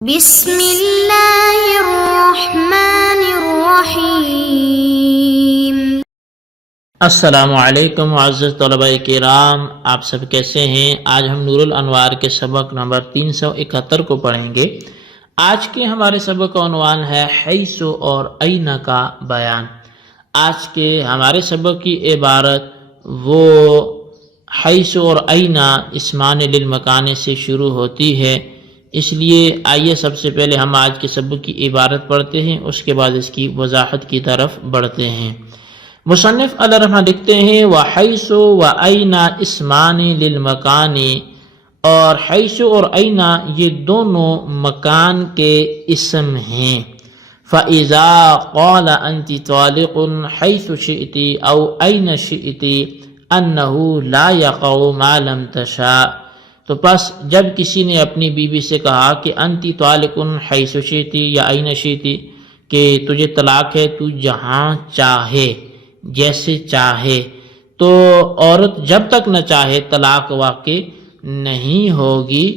بسم اللہ الرحمن الرحیم۔ السلام علیکم معزز طلباء کرام، آپ سب کیسے ہیں؟ آج ہم نور الانوار کے سبق نمبر 371 کو پڑھیں گے۔ آج کے ہمارے سبق کا عنوان ہے حیث اور این کا بیان۔ آج کے ہمارے سبق کی عبارت وہ حیث اور این اسمان للمکان سے شروع ہوتی ہے، اس لیے آئیے سب سے پہلے ہم آج کے سبق کی عبارت پڑھتے ہیں، اس کے بعد اس کی وضاحت کی طرف بڑھتے ہیں۔ مصنف علیہ رحمہ لکھتے ہیں وحیث و این اسمان للمکان، اور حیث اور این یہ دونوں مکان کے اسم ہیں۔ فَإِذَا قَالَ أَنْتِ طَالِقٌ حَيْثُ شِئْتِ أَوْ أَيْنَ شِئْتِ أَنَّهُ لَا يَقَعُ مَا لَمْ تَشَاء، تو پس جب کسی نے اپنی بیوی سے کہا کہ انتی طالق حیث شئتی یا این شئتی، کہ تجھے طلاق ہے تو جہاں چاہے جیسے چاہے، تو عورت جب تک نہ چاہے طلاق واقع نہیں ہوگی۔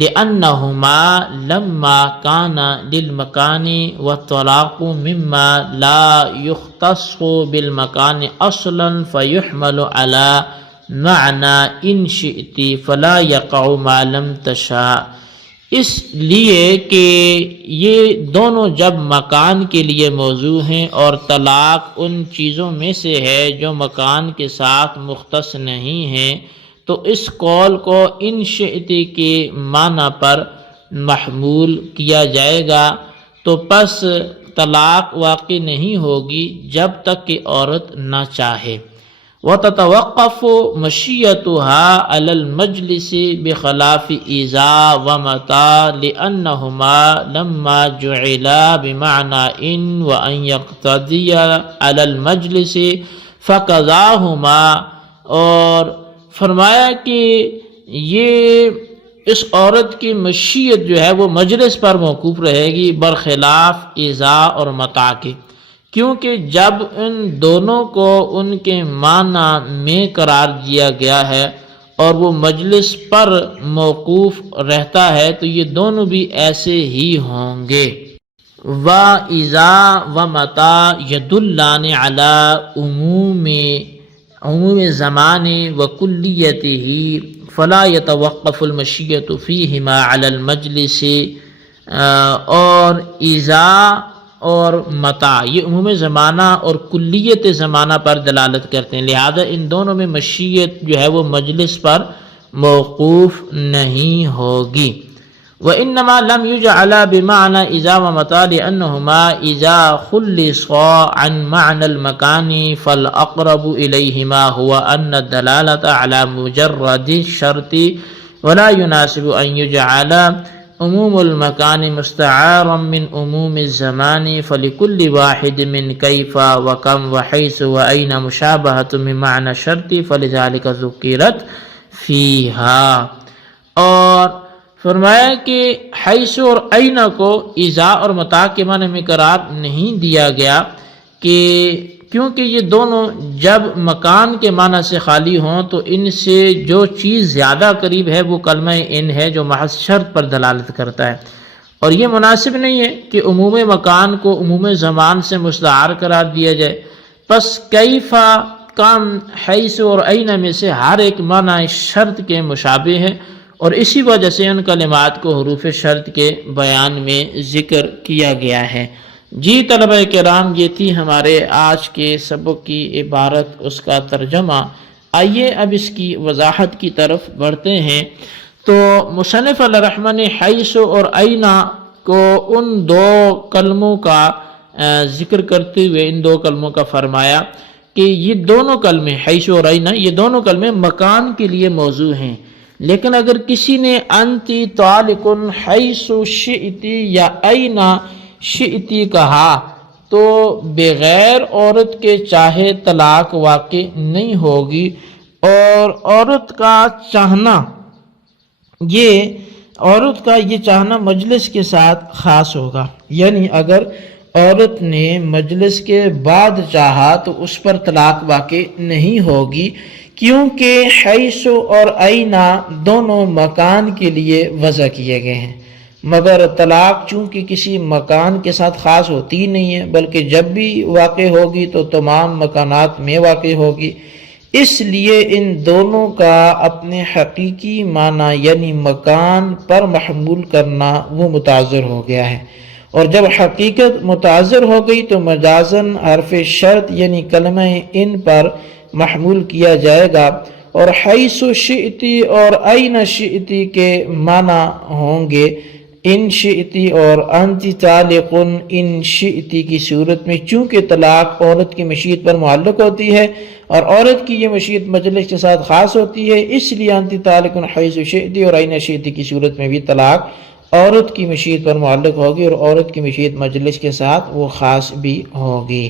لِأَنَّهُمَا لَمَّا كَانَ لِلْمَكَانِ وَالطَّلَاقُ مِمَّا لَا يُخْتَصُّ بِالْمَكَانِ أَصْلًا فَيُحْمَلُ عَلَى معنی ان شئتی فلا یقع ما لم تشاء، اس لیے کہ یہ دونوں جب مکان کے لیے موضوع ہیں اور طلاق ان چیزوں میں سے ہے جو مکان کے ساتھ مختص نہیں ہیں، تو اس قول کو ان شئتی کے معنی پر محمول کیا جائے گا، تو پس طلاق واقع نہیں ہوگی جب تک کہ عورت نہ چاہے۔ وَتَتَوَقَّفُ مَشِيَّتُهَا عَلَى الْمَجْلِسِ بِخِلَافِ إِذَا وَمَتَى لِأَنَّهُمَا لَمَّا جُعِلَا بِمَعْنَى إِنْ وَأَنْ يَقْتَضِيَ عَلَى الْمَجْلِسِ فَقَضَاهُمَا، اور فرمایا کہ یہ اس عورت کی مشیت جو ہے وہ مجلس پر موقوف رہے گی برخلاف اذا اور متى کے، کیونکہ جب ان دونوں کو ان کے معنی میں قرار دیا گیا ہے اور وہ مجلس پر موقوف رہتا ہے تو یہ دونوں بھی ایسے ہی ہوں گے۔ وَإِذَا وَمَتَى يَدُلَّانِ عَلَى عموم زمان وَكُلِّيَّتِهِ فَلَا يَتَوَقَّفُ الْمَشِيَّةُ فِيهِمَا عَلَى الْمَجْلِسِ، اور اذا اور متا یہ عموم زمانہ اور کلیت زمانہ پر دلالت کرتے ہیں، لہذا ان دونوں میں مشیت جو ہے وہ مجلس پر موقوف نہیں ہوگی۔ وَإِنَّمَا لَمْ يُجْعَلَ بِمَعْنَى إِذَا وَمَتَى لِأَنَّهُمَا إِذَا خُلِّصَا عَنْ مَعْنَى الْمَكَانِ فَالْأَقْرَبُ إِلَيْهِمَا هُوَ أَنَّ الدَّلَالَةَ عَلَى مُجَرَّدِ الشَّرْطِ وَلَا يُنَاسِبُ أَنْ يُجْعَلَ عموم المکان مستعارا من عموم الزمان فلكل واحد من کیف وکم وحیث وأین مشابہۃ من معنی شرط فلذلك ذکرت فیہا، اور فرمایا کہ حیث اور این کو اذا اور متا کے معنی میں قرار نہیں دیا گیا کہ کیونکہ یہ دونوں جب مکان کے معنی سے خالی ہوں تو ان سے جو چیز زیادہ قریب ہے وہ کلمہ ان ہے جو محض شرط پر دلالت کرتا ہے، اور یہ مناسب نہیں ہے کہ عموم مکان کو عموم زمان سے مستعار قرار دیا جائے۔ پس کیفا کام حیث اور این میں سے ہر ایک معنی شرط کے مشابہ ہے، اور اسی وجہ سے ان کلمات کو حروف شرط کے بیان میں ذکر کیا گیا ہے۔ جی طلبہ کرام، یہ تھی ہمارے آج کے سبق کی عبارت، اس کا ترجمہ۔ آئیے اب اس کی وضاحت کی طرف بڑھتے ہیں۔ تو مصنف علیہ رحمہ نے حیث اور این کو ان دو کلموں کا ذکر کرتے ہوئے ان دو کلموں کا فرمایا کہ یہ دونوں کلمے حیث اور این یہ دونوں کلمے مکان کے لیے موضوع ہیں، لیکن اگر کسی نے انتی طالق حیث شئتی یا این شئتی کہا تو بغیر عورت کے چاہے طلاق واقع نہیں ہوگی، اور عورت کا یہ چاہنا مجلس کے ساتھ خاص ہوگا، یعنی اگر عورت نے مجلس کے بعد چاہا تو اس پر طلاق واقع نہیں ہوگی، کیونکہ حیث اور این دونوں مکان کے لیے وضع کیے گئے ہیں۔ مگر طلاق چونکہ کسی مکان کے ساتھ خاص ہوتی نہیں ہے بلکہ جب بھی واقع ہوگی تو تمام مکانات میں واقع ہوگی، اس لیے ان دونوں کا اپنے حقیقی معنی یعنی مکان پر محمول کرنا وہ متعذر ہو گیا ہے، اور جب حقیقت متعذر ہو گئی تو مجازاً حرف شرط یعنی کلمہ ان پر محمول کیا جائے گا، اور حیث شئتی اور این شئتی کے معنی ہوں گے ان شئتی اور انت طالق ان شئتی کی صورت میں، چونکہ طلاق عورت کی مشیت پر معلق ہوتی ہے اور عورت کی یہ مشیت مجلس کے ساتھ خاص ہوتی ہے، اس لیے انت طالق حیث شئتی اور این شئتی کی صورت میں بھی طلاق عورت کی مشیت پر معلق ہوگی اور عورت کی مشیت مجلس کے ساتھ وہ خاص بھی ہوگی۔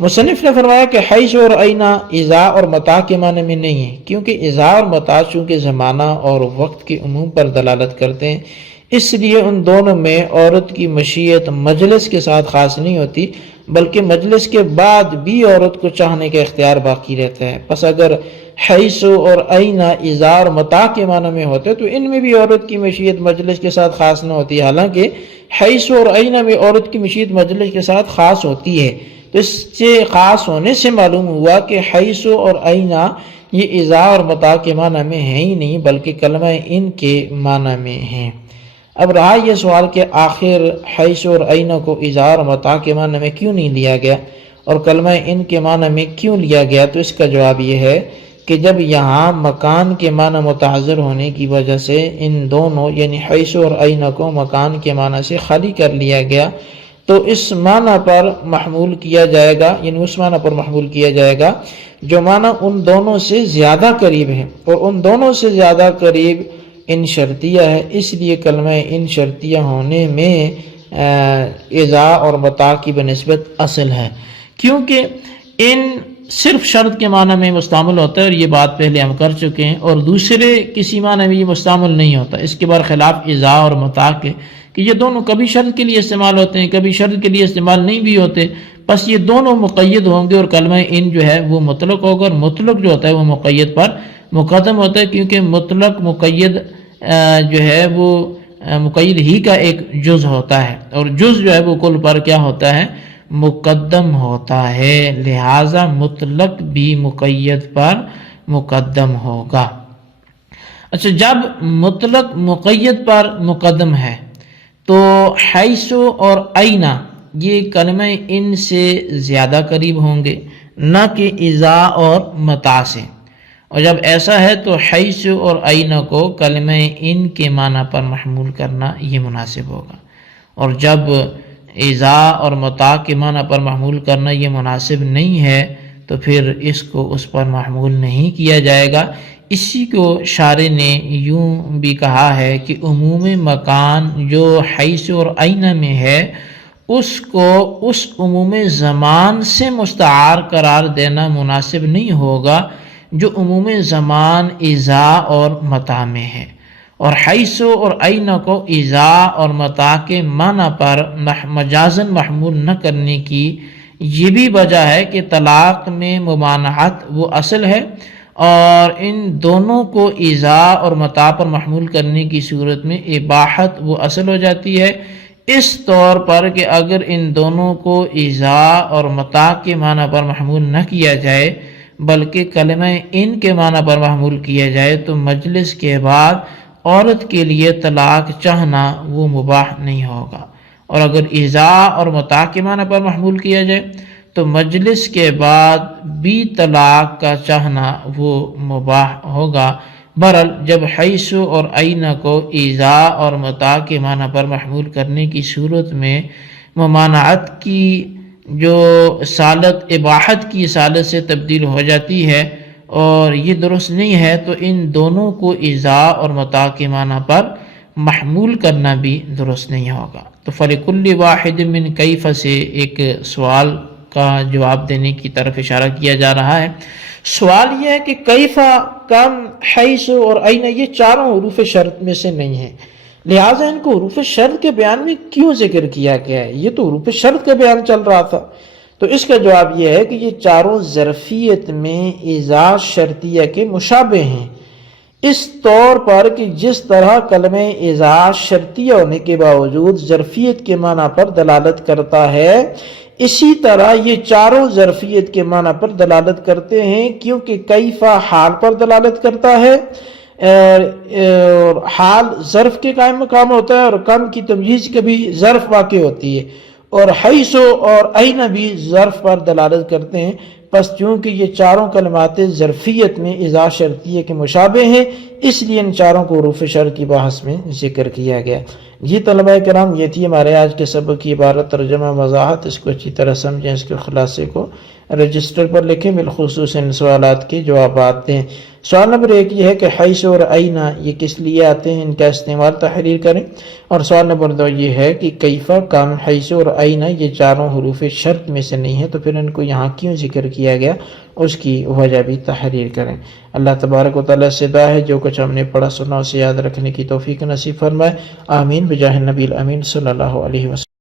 مصنف نے فرمایا کہ حیث اور اینا اذا اور متاع کے معنی میں نہیں ہے، کیونکہ اذا اور متاع چونکہ زمانہ اور وقت کے عموم پر دلالت کرتے ہیں، اس لیے ان دونوں میں عورت کی مشیت مجلس کے ساتھ خاص نہیں ہوتی بلکہ مجلس کے بعد بھی عورت کو چاہنے کا اختیار باقی رہتا ہے۔ پس اگر حیث اور اینا اذا اور متاع کے معنی میں ہوتے تو ان میں بھی عورت کی مشیت مجلس کے ساتھ خاص نہ ہوتی، حالانکہ حیث اور اینا میں عورت کی مشیت مجلس کے ساتھ خاص ہوتی ہے۔ تو اس سے خاص ہونے سے معلوم ہوا کہ حیث اور اینا یہ اذا اور متاع کے معنی میں ہے ہی نہیں بلکہ کلمہ ان کے معنی میں ہیں۔ اب رہا یہ سوال کہ آخر حیث اور اینا کو اذا اور متاع کے معنی میں کیوں نہیں لیا گیا اور کلمہ ان کے معنی میں کیوں لیا گیا، تو اس کا جواب یہ ہے کہ جب یہاں مکان کے معنی متعذر ہونے کی وجہ سے ان دونوں یعنی حیث اور اینا کو مکان کے معنی سے خالی کر لیا گیا تو اس معنی پر محمول کیا جائے گا، یعنی اس معنی پر محمول کیا جائے گا جو معنی ان دونوں سے زیادہ قریب ہے، اور ان دونوں سے زیادہ قریب ان شرطیہ ہے، اس لیے کلمہ ان شرطیہ ہونے میں اذا اور متاع کی بنسبت اصل ہے، کیونکہ ان صرف شرط کے معنی میں مستعمل ہوتا ہے اور یہ بات پہلے ہم کر چکے ہیں، اور دوسرے کسی معنی میں یہ مستعمل نہیں ہوتا، اس کے برخلاف اذا اور متاع کے کہ یہ دونوں کبھی شرط کے لیے استعمال ہوتے ہیں کبھی شرط کے لیے استعمال نہیں بھی ہوتے، بس یہ دونوں مقید ہوں گے اور کلمہ ان جو ہے وہ مطلق ہوگا، اور مطلق جو ہوتا ہے وہ مقید پر مقدم ہوتا ہے، کیونکہ مطلق مقید جو ہے وہ مقید ہی کا ایک جز ہوتا ہے، اور جز جو ہے وہ کل پر کیا ہوتا ہے، مقدم ہوتا ہے، لہذا مطلق بھی مقید پر مقدم ہوگا۔ اچھا، جب مطلق مقید پر مقدم ہے تو حیث اور اینا یہ کلمہ ان سے زیادہ قریب ہوں گے نہ کہ اذا اور متاع سے، اور جب ایسا ہے تو حیث اور اینا کو کلمہ ان کے معنی پر محمول کرنا یہ مناسب ہوگا، اور جب اذا اور متاع کے معنی پر محمول کرنا یہ مناسب نہیں ہے تو پھر اس کو اس پر محمول نہیں کیا جائے گا۔ اسی کو شارح نے یوں بھی کہا ہے کہ عموم مکان جو حیث اور اینا میں ہے اس کو اس عموم زمان سے مستعار قرار دینا مناسب نہیں ہوگا جو عموم زمان اذا اور متاع میں ہے، اور حیث اور اینا کو اذا اور متاع کے معنی پر مجازاً محمول نہ کرنے کی یہ بھی وجہ ہے کہ طلاق میں ممانعت وہ اصل ہے، اور ان دونوں کو اذا اور متاع پر محمول کرنے کی صورت میں اباحت وہ اصل ہو جاتی ہے، اس طور پر کہ اگر ان دونوں کو اذا اور متاع کے معنی پر محمول نہ کیا جائے بلکہ کلمہ ان کے معنی پر محمول کیا جائے تو مجلس کے بعد عورت کے لیے طلاق چاہنا وہ مباح نہیں ہوگا، اور اگر اذا اور متاع کے معنی پر محمول کیا جائے تو مجلس کے بعد بھی طلاق کا چاہنا وہ مباح ہوگا۔ بہرحال جب حیث اور اینا کو اذا اور متاع کے معنی پر محمول کرنے کی صورت میں ممانعت کی جو صالت اباحت کی صالت سے تبدیل ہو جاتی ہے اور یہ درست نہیں ہے تو ان دونوں کو اذا اور متاع کے معنی پر محمول کرنا بھی درست نہیں ہوگا۔ تو فَلِكُلِّ وَاحِدٍ مِّن كَيْفَ سے ایک سوال کا جواب دینے کی طرف اشارہ کیا جا رہا ہے۔ سوال یہ ہے کہ کیفا، کم، حیث اور اینا یہ چاروں حروف شرط میں سے نہیں ہیں، لہٰذا ان کو حروف شرط کے بیان میں کیوں ذکر کیا گیا ہے؟ یہ تو حروف شرط کا بیان چل رہا تھا۔ تو اس کا جواب یہ ہے کہ یہ چاروں ظرفیت میں اذا شرطیہ کے مشابہ ہیں، اس طور پر کہ جس طرح کلمہ اعزاز شرطیہ ہونے کے باوجود ظرفیت کے معنی پر دلالت کرتا ہے، اسی طرح یہ چاروں ظرفیت کے معنی پر دلالت کرتے ہیں، کیونکہ کیفا حال پر دلالت کرتا ہے، حال ظرف کے قائم مقام ہوتا ہے، اور کم کی تمییز کبھی ظرف واقع ہوتی ہے، اور حیث اور این بھی ظرف پر دلالت کرتے ہیں۔ پس چونکہ یہ چاروں کلمات ظرفیت میں اذا شرطیہ کے مشابہ ہیں، اس لیے ان چاروں کو حروف شرط کی بحث میں ذکر کیا گیا۔ جی طلبہ کرام، یہ تھی ہمارے آج کے سبق کی عبارت، ترجمہ، وضاحت۔ اس کو اچھی طرح سمجھیں، اس کے خلاصے کو رجسٹر پر لکھیں، بالخصوص ان سوالات کے جوابات دیں۔ سوال نمبر 1 یہ ہے کہ حیث اور اینا یہ کس لیے آتے ہیں، ان کا استعمال تحریر کریں۔ اور سوال نمبر 2 یہ ہے کہ کیفا، کم، حیث اور اینا یہ چاروں حروف شرط میں سے نہیں ہے، تو پھر ان کو یہاں کیوں ذکر کیا گیا، اس کی وجہ بھی تحریر کریں۔ اللہ تبارک و تعالیٰ سے دعا ہے جو کچھ ہم نے پڑھا سنا اسے یاد رکھنے کی توفیق نصیب فرمائے۔ آمین بجاہ النبی الامین صلی اللہ علیہ وسلم۔